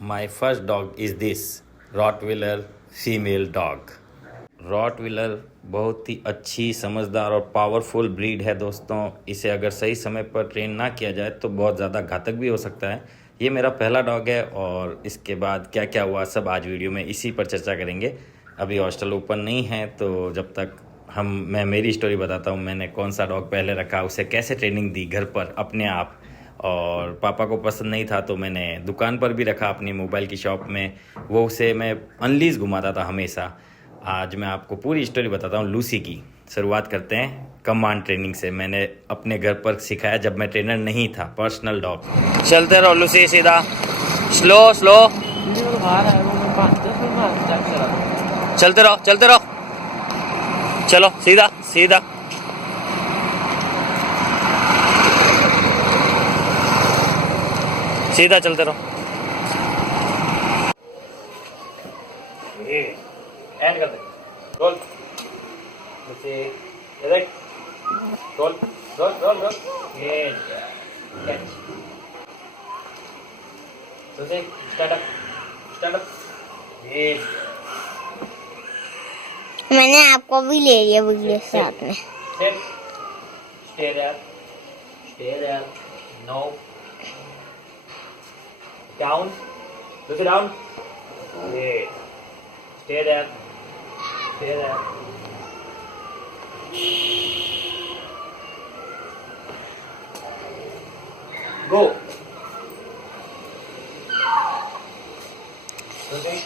My first dog is this Rottweiler female dog. Rottweiler बहुत ही अच्छी, समझदार और पावरफुल ब्रीड है दोस्तों। इसे अगर सही समय पर ट्रेन ना किया जाए तो बहुत ज़्यादा घातक भी हो सकता है। ये मेरा पहला डॉग है और इसके बाद क्या क्या हुआ सब आज वीडियो में इसी पर चर्चा करेंगे। अभी हॉस्टल ओपन नहीं है तो जब तक मैं मेरी स्टोरी बताता हूँ। मैंने कौन सा डॉग पहले रखा, उसे कैसे ट्रेनिंग दी घर पर अपने आप, और पापा को पसंद नहीं था तो मैंने दुकान पर भी रखा अपनी मोबाइल की शॉप में। वो उसे मैं अनलीज घुमाता था हमेशा। आज मैं आपको पूरी स्टोरी बताता हूँ लूसी की। शुरुआत करते हैं कमांड ट्रेनिंग से। मैंने अपने घर पर सिखाया जब मैं ट्रेनर नहीं था, पर्सनल डॉग। चलते रहो लूसी, सीधा, स्लो स्लो, चलते रहो चलते रहो, चलो सीधा सीधा। सीधा चलते रहो। एंड कर दे, रोल, देख, रोल रोल रोल रोल, ये catch, stand up stand up, ये मैंने आपको भी ले लिया वीडियो साथ में। Stay there, no, down, look it down, yeah, stay there, go, okay,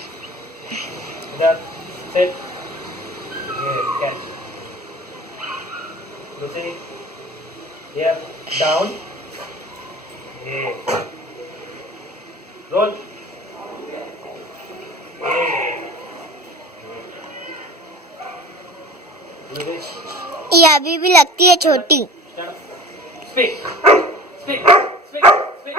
इधर, sit, yeah, catch, Lucy, yeah, down, yeah, roll, ये अभी भी लगती है छोटी। speak, speak, speak, speak.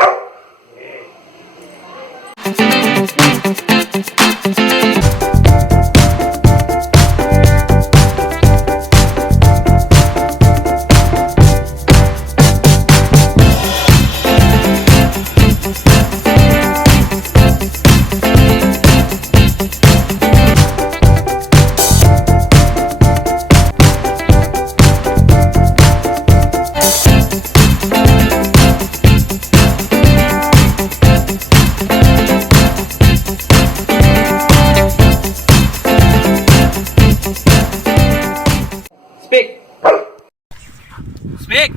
Speak.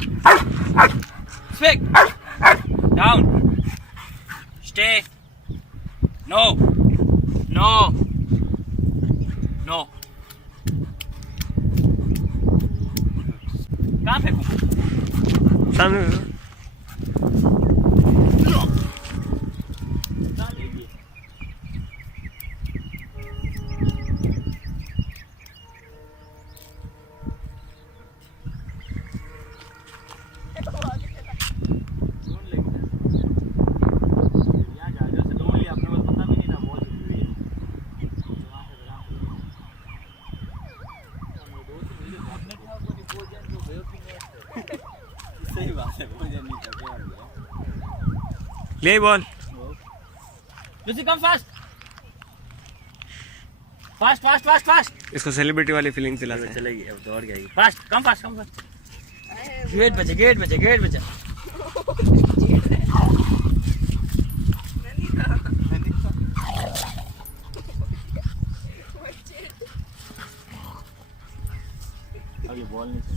Speak. Down. Stay. No. No. No. कहाँ फेंकूं? सामने। सही बात है, मुझे नहीं ले ball. Lucy come fast, fast fast fast fast. इसको सेलिब्रिटी वाली फीलिंग दिला दे। चलेगी अब दौड़ जाएगी। Fast, come fast come fast. Get बचे गेट बचे गेट बचे। अब ये बॉल नहीं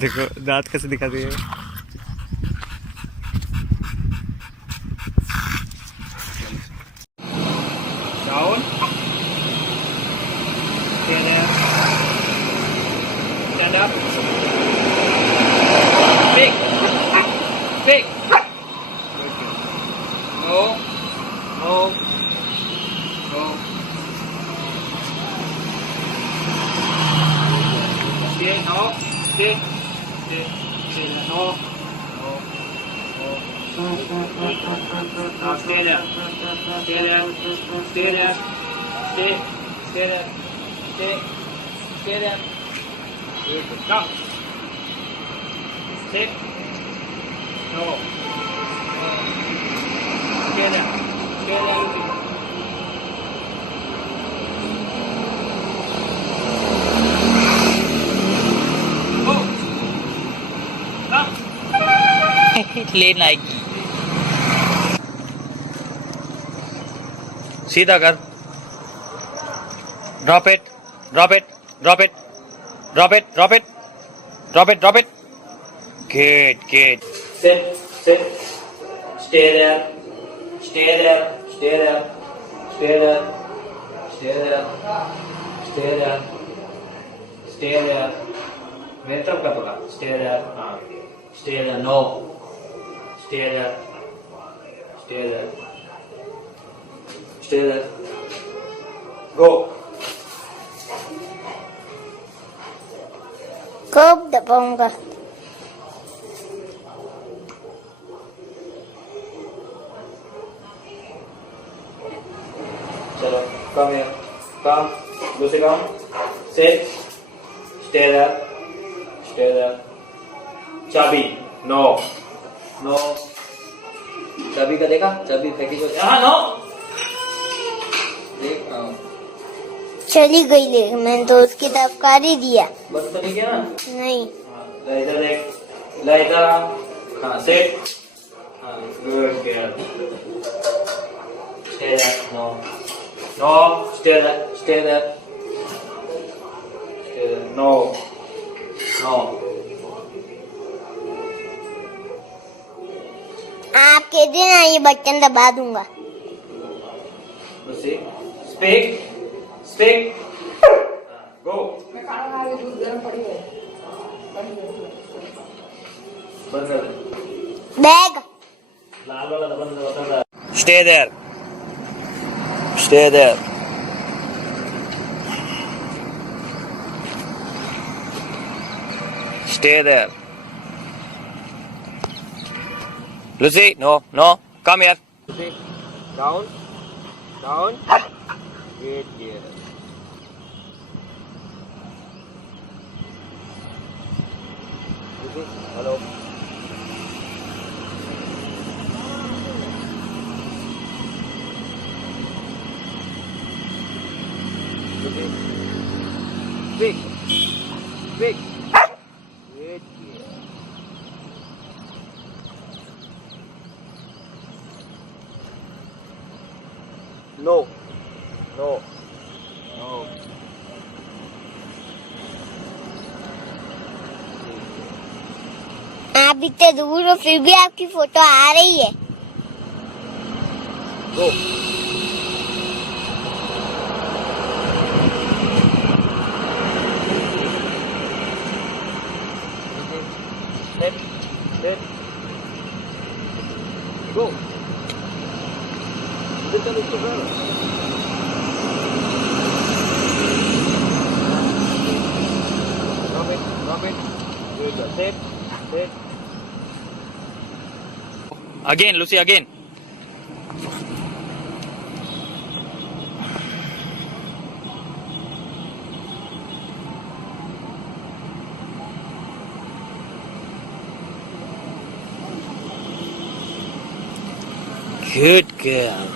देखो दांत कैसे दिखा दिए। Down, stand up, pick pick, no no no, stay no stay, no, no, no. Now stay there, stay there, stay there, stay there, stay there. Now, sit, no, लेन आएगी सीधा कर drop it drop it drop it drop it drop it drop it drop it good sit stay there stay there stay there stay there stay there stay there stay there मेरे तरफ का पकड़ stay there हाँ stay there no stay there stay there stay there go कब दबाऊंगा? चलो come here come Lucy come sit stay there stay there चाबी no no चाबी का देखा चाबी फेंकी जो हाँ no देख चली गई ले, मैंने तो उसकी तरफ कर ही दिया। बस तो नहीं किया ना नहीं, ला इधर देख ला इधर हाँ सेट हाँ good girl stay there no no stay there stay there stay there no no आप कह देना ये बटन दबा दूंगा। Lucy speak speak go मैं खाना खा रही हूँ, दूध गर्म पड़ी है। बंद कर दे बैग लाल वाला बंद बता रहा stay there stay there stay there Lucy no no come here Lucy down down good here Lucy hello Lucy big big good here no no no आप इतने दूर हो फिर भी आपकी फोटो आ रही है। go Sit. Sit. Go. Sit down with your brother. Drop it. Drop it. Good girl. Sit. Sit. Again, Lucy, again. Good girl.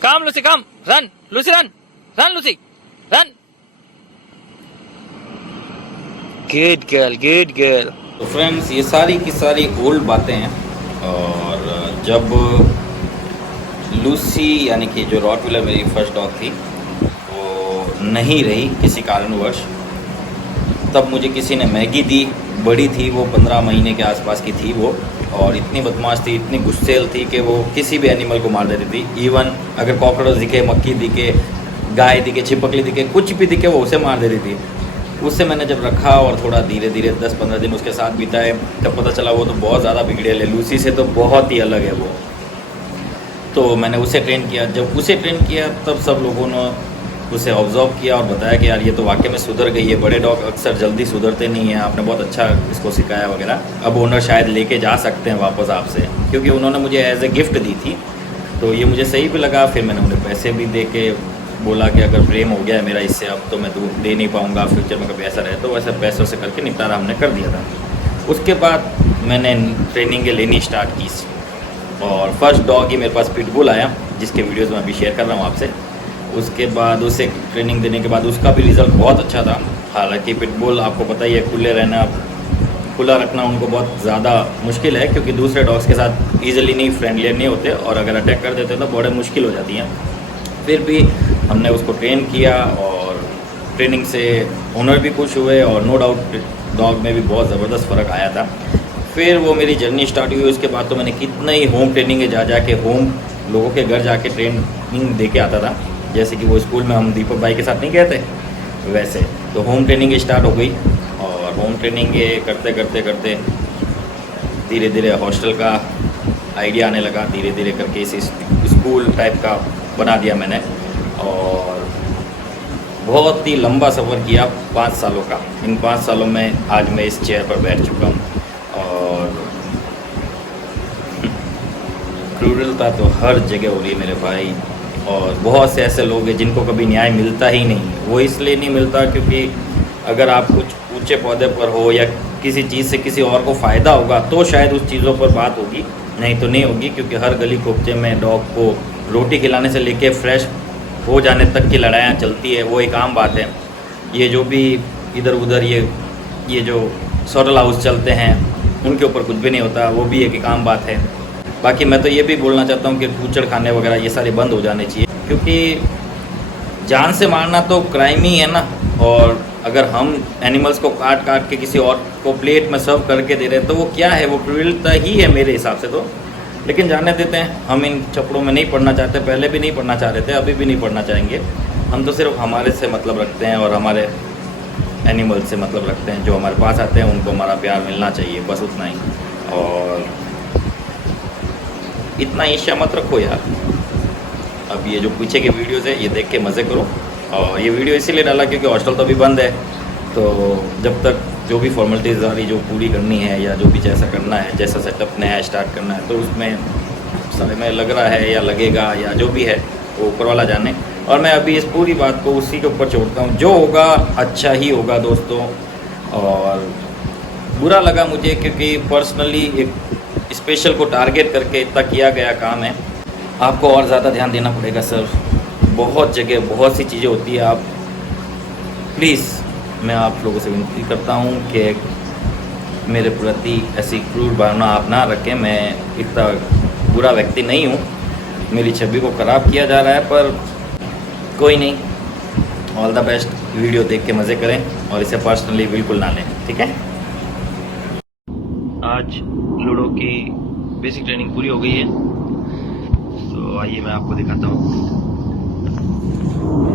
Come, Lucy, come. Run. Lucy, run. Run, Lucy. Run. Good girl, good girl. तो friends ये सारी की सारी old बातें हैं और जब Lucy यानी कि जो रॉटविलर मेरी फर्स्ट डॉग थी वो नहीं रही किसी कारणवश तब मुझे किसी ने मैगी दी बड़ी थी वो 15 महीने के आसपास की थी वो और इतनी बदमाश थी इतनी गुस्सेल थी कि वो किसी भी एनिमल को मार देती थी इवन अगर कॉकरोच दिखे मक्खी दिखे गाय दिखे छिपकली दिखे कुछ भी दिखे वो उसे मार देती थी उससे मैंने जब रखा और थोड़ा धीरे धीरे 10-15 दिन उसके साथ बिताए तब पता चला वो तो बहुत ज़्यादा बिगड़ेल है लूसी से तो बहुत ही अलग है वो तो मैंने उसे ट्रेन किया जब उसे ट्रेन किया तब सब लोगों ने उसे ऑब्जर्व किया और बताया कि यार ये तो वाकई में सुधर गई है बड़े डॉग अक्सर जल्दी सुधरते नहीं हैं आपने बहुत अच्छा इसको सिखाया वगैरह अब ओनर शायद लेके जा सकते हैं वापस आपसे क्योंकि उन्होंने मुझे एज ए गिफ्ट दी थी तो ये मुझे सही भी लगा फिर मैंने उन्हें पैसे भी दे के बोला कि अगर प्रेम हो गया है मेरा इससे अब तो मैं दे नहीं पाऊँगा फ्यूचर में कभी ऐसा रहे तो वैसे पैसों से करके निपटारा हमने कर दिया था उसके बाद मैंने ट्रेनिंग लेनी स्टार्ट की और फर्स्ट डॉग ही मेरे पास पिटबुल आया, जिसके वीडियोस मैं अभी शेयर कर रहा हूँ आपसे। उसके बाद उसे ट्रेनिंग देने के बाद उसका भी रिज़ल्ट बहुत अच्छा था। हालांकि पिटबुल आपको पता ही है, खुला रखना उनको बहुत ज़्यादा मुश्किल है, क्योंकि दूसरे डॉग्स के साथ ईजिली नहीं फ्रेंडली नहीं होते, और अगर अटैक कर देते हैं तो बड़े मुश्किल हो जाती हैं। फिर भी हमने उसको ट्रेन किया और ट्रेनिंग से ओनर भी खुश हुए, और नो डाउट डॉग में भी बहुत ज़बरदस्त फ़र्क आया था। फिर वो मेरी जर्नी स्टार्ट हुई। उसके बाद तो मैंने कितना ही होम ट्रेनिंग जा के होम लोगों के घर जाके ट्रेनिंग दे के आता था, जैसे कि वो स्कूल में हम दीपक भाई के साथ नहीं गए थे, वैसे तो होम ट्रेनिंग स्टार्ट हो गई। और होम ट्रेनिंग करते करते करते धीरे धीरे हॉस्टल का आइडिया आने लगा। धीरे धीरे करके इस स्कूल टाइप का बना दिया मैंने, और बहुत ही लंबा सफ़र किया 5 सालों का। इन 5 सालों में आज मैं इस चेयर पर बैठ चुका हूँ। और क्रूरलता तो हर जगह हो रही है मेरे भाई, और बहुत से ऐसे लोग हैं जिनको कभी न्याय मिलता ही नहीं। वो इसलिए नहीं मिलता क्योंकि अगर आप कुछ ऊंचे पौधे पर हो या किसी चीज़ से किसी और को फ़ायदा होगा तो शायद उस चीज़ों पर बात होगी, नहीं तो नहीं होगी। क्योंकि हर गली कोपचे में डॉग को रोटी खिलाने से लेके फ्रेश हो जाने तक की लड़ाइयाँ चलती है, वो एक आम बात है। ये जो भी इधर उधर ये जो सॉटल हाउस चलते हैं उनके ऊपर कुछ भी नहीं होता, वो भी एक आम बात है। बाकी मैं तो ये भी बोलना चाहता हूँ कि कीचड़ खाने वगैरह ये सारे बंद हो जाने चाहिए, क्योंकि जान से मारना तो क्राइम ही है ना। और अगर हम एनिमल्स को काट काट के किसी और को प्लेट में सर्व करके दे रहे हैं तो वो क्या है, वो क्रूरता ही है मेरे हिसाब से तो। लेकिन जाने देते हैं, हम इन चपड़ों में नहीं पढ़ना चाहते, पहले भी नहीं पढ़ना चाह रहे थे, अभी भी नहीं पढ़ना चाहेंगे। हम तो सिर्फ हमारे से मतलब रखते हैं और हमारे एनिमल से मतलब रखते हैं। जो हमारे पास आते हैं उनको हमारा प्यार मिलना चाहिए, बस उतना ही। और इतना ईर्ष्या मत रखो यार। अब ये जो पीछे के वीडियोज़ है ये देख के मज़े करो। और ये वीडियो इसीलिए डाला क्योंकि हॉस्टल तो अभी बंद है, तो जब तक जो भी फॉर्मेलिटीज़ आ रही जो पूरी करनी है, या जो भी जैसा करना है, जैसा सेटअप नया स्टार्ट करना है, तो उसमें समय में लग रहा है या लगेगा या जो भी है वो ऊपर वाला जाने। और मैं अभी इस पूरी बात को उसी के ऊपर छोड़ता हूँ। जो होगा अच्छा ही होगा दोस्तों। और बुरा लगा मुझे क्योंकि पर्सनली एक स्पेशल को टारगेट करके इतना किया गया काम है। आपको और ज़्यादा ध्यान देना पड़ेगा सर। बहुत जगह बहुत सी चीज़ें होती है। आप प्लीज़, मैं आप लोगों से विनती करता हूँ कि मेरे प्रति ऐसी क्रूर भावना आप ना रखें। मैं इतना बुरा व्यक्ति नहीं हूँ, मेरी छवि को ख़राब किया जा रहा है, पर कोई नहीं। All the best. वीडियो देख के मज़े करें और इसे पर्सनली बिल्कुल ना लें, ठीक है। आज लूडो की बेसिक ट्रेनिंग पूरी हो गई है, तो आइए मैं आपको दिखाता हूँ।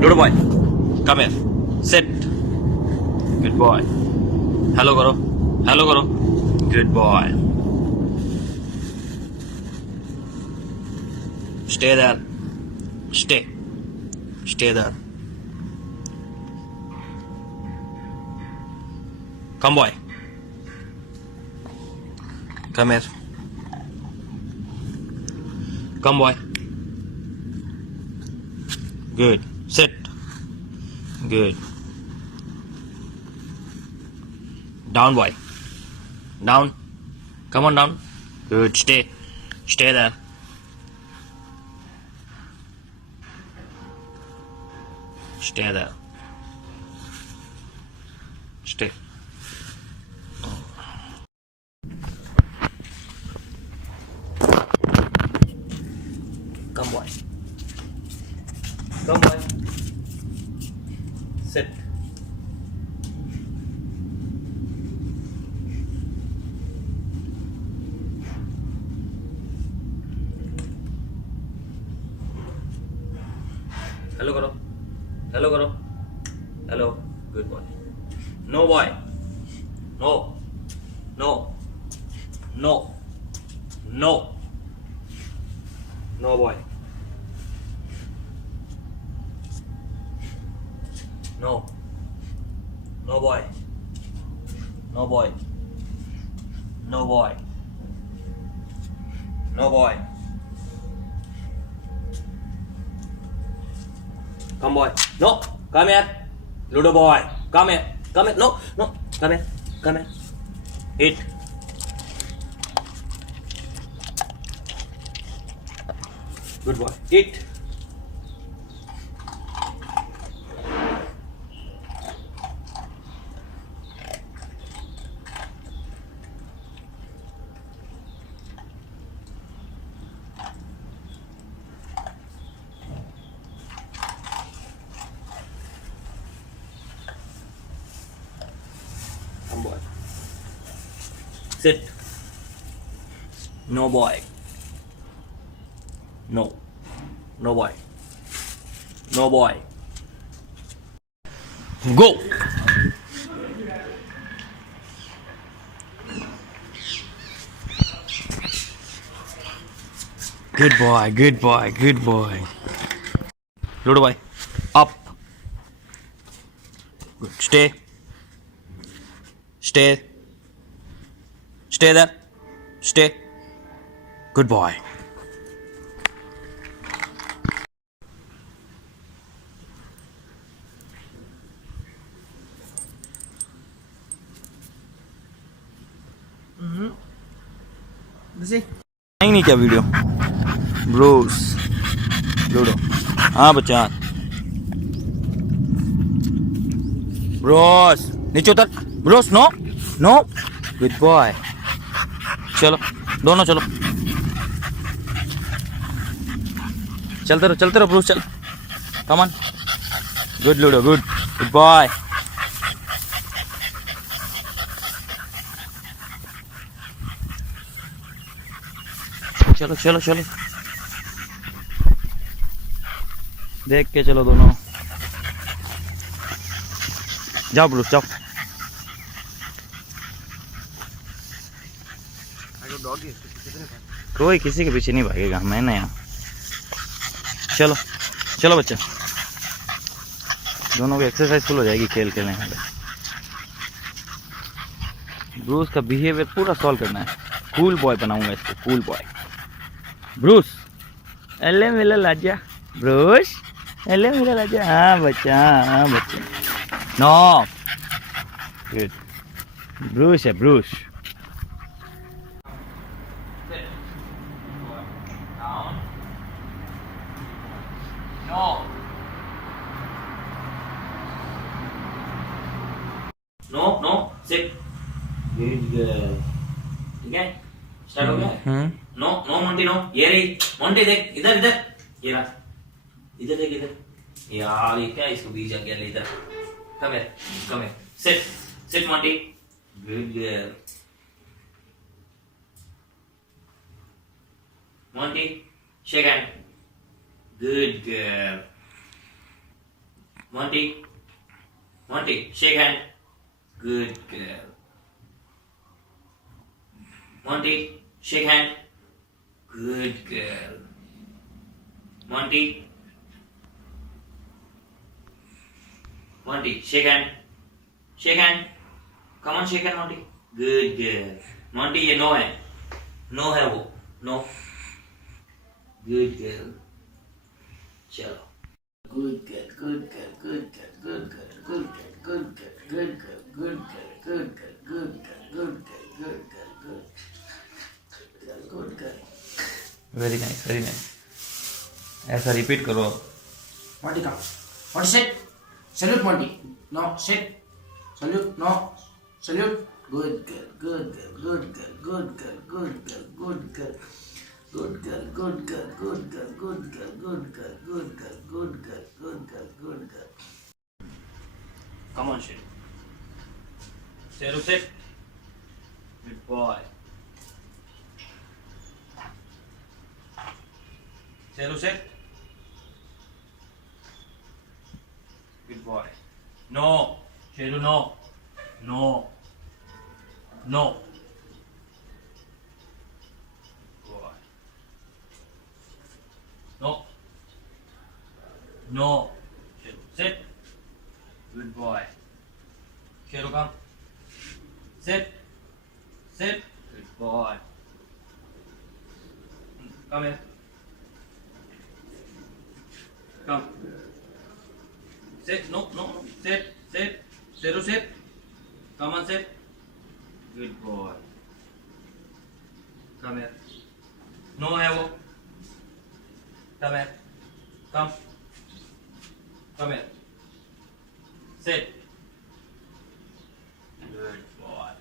Ludo boy, come here, sit, good boy. Hello करो, हेलो करो, good boy. Stay there, stay there. Come boy, come here, come boy, good, sit, good, down boy, down, come on down, good, stay there, stay there, stay. Come boy. Come boy. Sit. Hello karo. Hello karo. Hello. Good boy. No boy. No. No. No. No. No boy. No. No boy. No boy. No boy. No boy. Come boy. No. Come here. Ludo boy. Come here. Come here. No. No. Come here. Come here. Hit. Good boy. Eat. Come boy. Sit. No boy. No. No boy. No boy. Go. Good boy. Good boy. Good boy. Ludo boy. Up. Good. Stay. Stay. Stay there. Stay. Good boy. नहीं क्या video Bruce ludo हाँ बच्चा Bruce नीचे उतर Bruce no no good boy चलो दोनों चलो चलते रहो ब्रूस चल come on good Ludo good good boy चलो चलो चलो देख के चलो दोनों जाओ ब्रूस जाओ कोई किसी के पीछे नहीं भागेगा मैंने यहाँ चलो चलो बच्चा दोनों की एक्सरसाइज फुल हो जाएगी खेल खेलने में ब्रूस का बिहेवियर पूरा सॉल्व करना है कूल बॉय बनाऊंगा इसको कूल बॉय ब्रूस अल्ले मेरा लाजा ब्रूस अल्ले मेरा लाजा हाँ बच्चा नो गुड ब्रूस है Bruce no sit good girl ठीक है स्टार्ट हो गया नो नो मोंटी नो ये रही मोंटी देख इधर इधर ये रहा इधर देख इधर यार ये क्या इसको बीच आ गया ले इधर कम है sit sit Monty good girl Monty shake hand good girl Monty shake hand good girl Monty, shake hand. Good girl. Monty, shake hand. Shake hand. Come on, shake hand, Monty. Good girl. Monty, ये no है. No है वो. No. Good girl. चलो. Good girl. Good girl. Good girl. Good girl. Good girl. Good girl. Good girl. Good girl. Good girl. Good girl. Good girl. Good girl. Good. Good girl very nice ऐसा repeat करो Monty come Monty set salute Monty no set salute no salute good girl good girl good girl good girl good girl good girl good girl good girl good girl good girl good girl good girl good girl come on shit Cheru set good boy Cheru set. Good boy. No. Cheru no. No. No. Boy. No. No. Cheru sit. Good boy. Cheru come. Sit. Sit. Good boy. Come here. Come. Sit. No. Sit. Cheru sit. Come on, sit. Good boy. Come here. No है वो. Come here. Come. Come here. Sit. Good boy.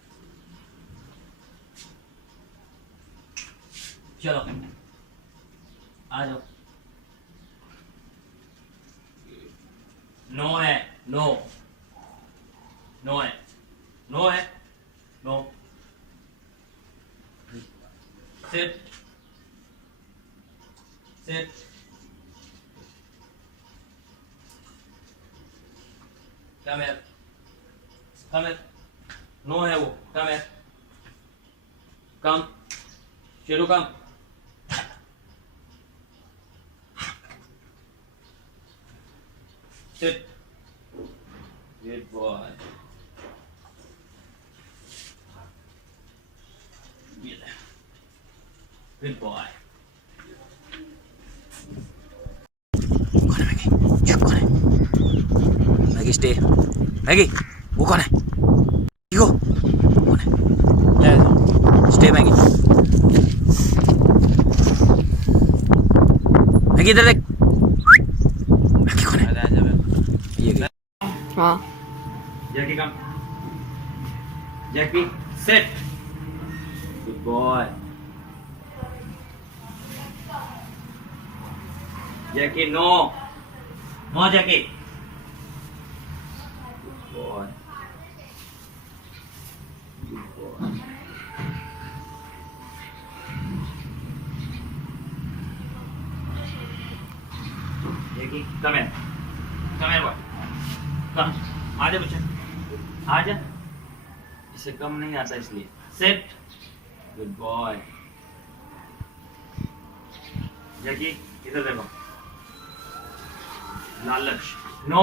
चलो आ जाओ. No है. No. No है. No है. No. Sit. Sit. Come here. Come here. No है वो. Come here. Come. Shiru come. Sit. Good boy. Good boy. कौन है मैगी? चुप कौन है? Maggi stay. मैगी वो कौन है? देखो कौन है? Stay Maggi. मैगी इधर देख. मैगी कौन है? ये गई. हाँ Jackie come. Jackie set. Good boy. Jackie no. No Jackie. Good boy. Good boy. Jackie come है. कम है बॉय. कम. आजा बच्चा. आजा. इसे कम नहीं आता इसलिए. सेट. Good boy. जैकी इधर देखो. लालच. नो.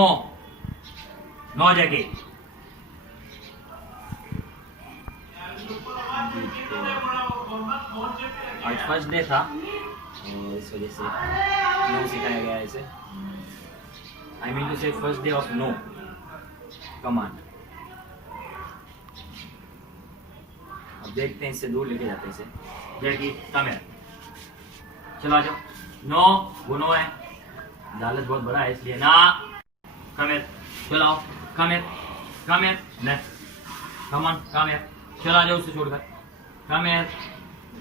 नो जैकी. आज फर्स्ट डे था और इस वजह से नो सिखाया गया है इसे. I mean to say first day of no command. अब देखते हैं इससे दूर लेके जाते हैं इसे. जैकी कम है. चलो आ जाओ. नो. वो नो है. लालच बहुत बड़ा है इसलिए ना. कम है. चलो आओ. कम है. कम है. नेक्स्ट. Come on. कम है. चलो आ जाओ उसे छोड़कर. कम है.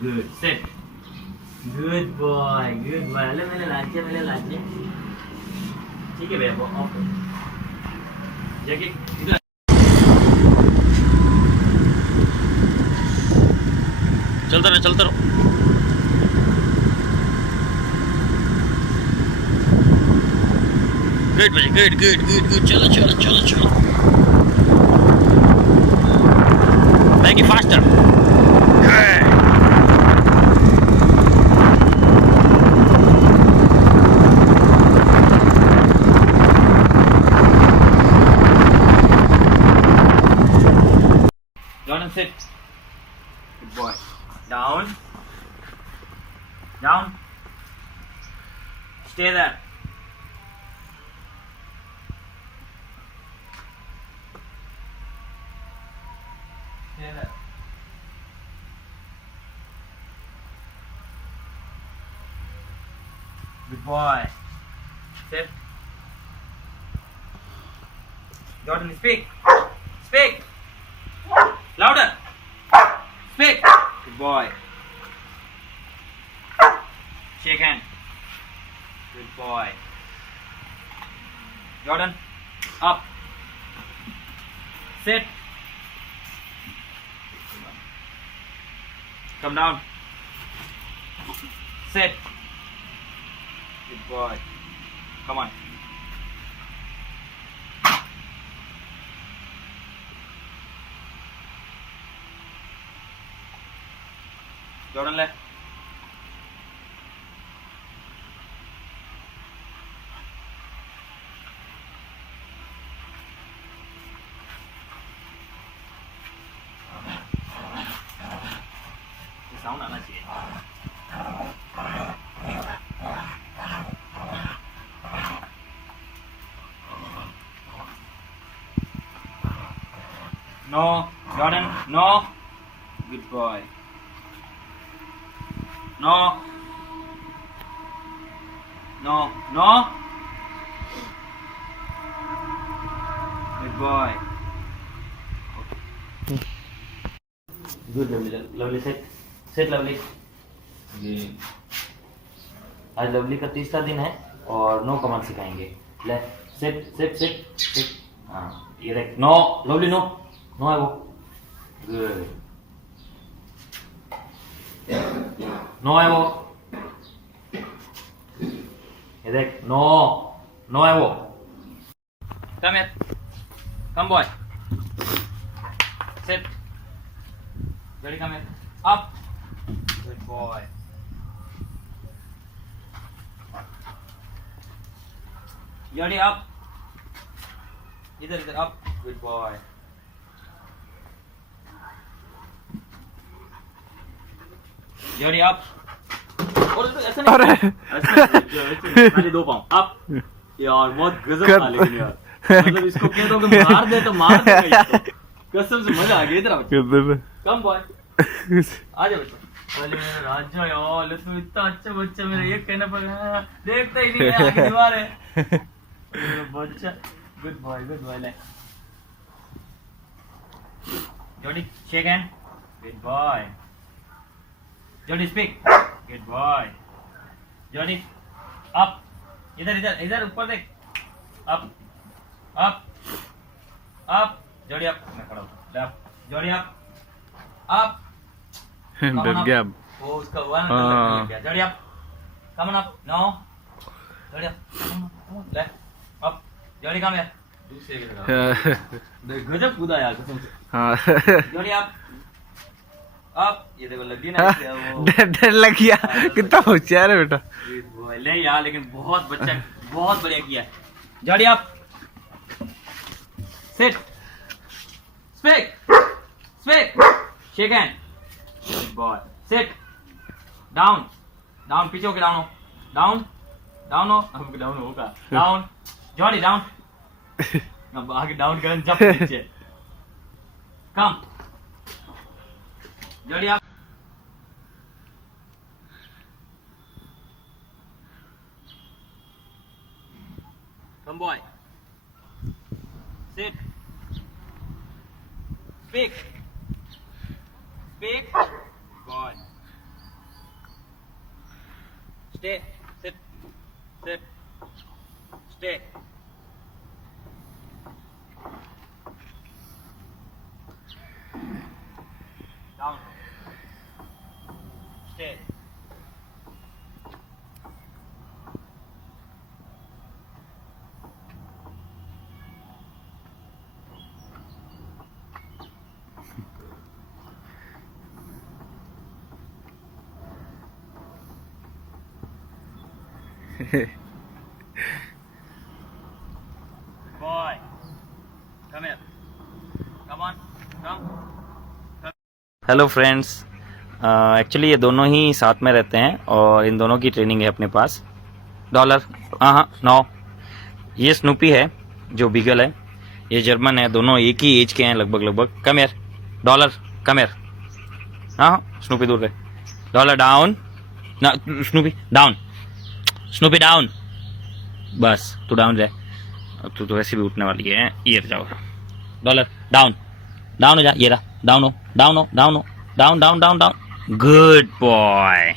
Good. Set. Good boy. Good boy. मेरे लाचे मेरे लाचे. ठीक है भैया वो ओके. जैकी इधर. चलता रहो चलता रहो. गुड भाई. Good good good good. चलो चलो चलो चलो. Maggi faster. Jordan sit. Good boy. Down. Down. Stay there. Stay there. Good boy. Sit. Jordan, speak. Speak. Louder. Speak. Good boy. Shake hand. Good boy. Jordan, up. Sit. Come down. Sit. Good boy. Come on. Jordan left. Sound आना चाहिए. No, Jordan, no. Good boy. No. No. No. Good boy. Good, lovely. Lovely, sit. Sit, lovely. आज lovely का तीसरा दिन है और no command सिखाएंगे. ले, सिट, सिट, सिट, सिट. हाँ, ये देख. No, lovely, no. नो है वो. Good. नो है वो. ये देख. नो. नो है वो. Come here. Come boy. Sit. Ready, come here. Up. Good boy. Ready, up. इधर इधर up. Good boy. Ready, up. और ऐसा नहीं. ऐसे दो पाँव. Up. यार बहुत गजब था लेकिन यार. मतलब इसको कह दो कि मार दे तो मार देगा इसको. कसम से मजा आ गया. इधर आओ. कम बॉय. आ जा बच्चा. अरे मेरा राजा यार तू इतना अच्छा बच्चा. मेरा ये कहना पड़ा. देखता ही नहीं है. आगे दीवार है. बच्चा. Good boy. Good boy. ले जोड़ी शेक हैंड. Good boy. जोड़ी स्पीक. Good boy. जोड़ी अप. इधर इधर इधर ऊपर देख. Up up up. जोड़ी अप. मैं खड़ा हूँ. अप जोड़ी अप अप. डर गया. वो उसका हुआ ना. जोड़ी up. Come on up. No. जोड़ी अप. ले अप. जोड़ी कम है. दूसरे गजब कूदा यार कसम से. हाँ. जोड़ी अप अप. ये देखो लगी ना. डर लग गया. कितना होशियार है बेटा. ले यार लेकिन बहुत बच्चा बहुत बढ़िया किया. जोड़ी up. Sit. Speak. Speak. Shake hand. Good boy. Sit. Down. Down. पीछे होके down हो. Down. Down हो. अब down होगा. Down. Johnny down. अब आगे down करें जब नीचे. Come. Johnny up. Come boy. Sit. Speak. Speak. Boy. Stay. Sit. Sit. Stay. Down. Stay. Boy, come here. Come on, come. Hello friends. Actually ये दोनों ही साथ में रहते हैं और इन दोनों की ट्रेनिंग है अपने पास. डॉलर. हाँ नो. ये स्नूपी है जो बीगल है. ये जर्मन है. दोनों एक ही एज के हैं लगभग. कम यार. डॉलर कम यार. हाँ स्नूपी दूर रहे. Dollar down. ना स्नूपी डाउन. Snoopy down. बस तू डाउन रहे. अब तू तो वैसे भी उठने वाली है. ये जाओ. Dollar down. डाउन हो जा. ये रहा. डाउन हो. डाउन हो. डाउन हो. Down down down down. Good boy.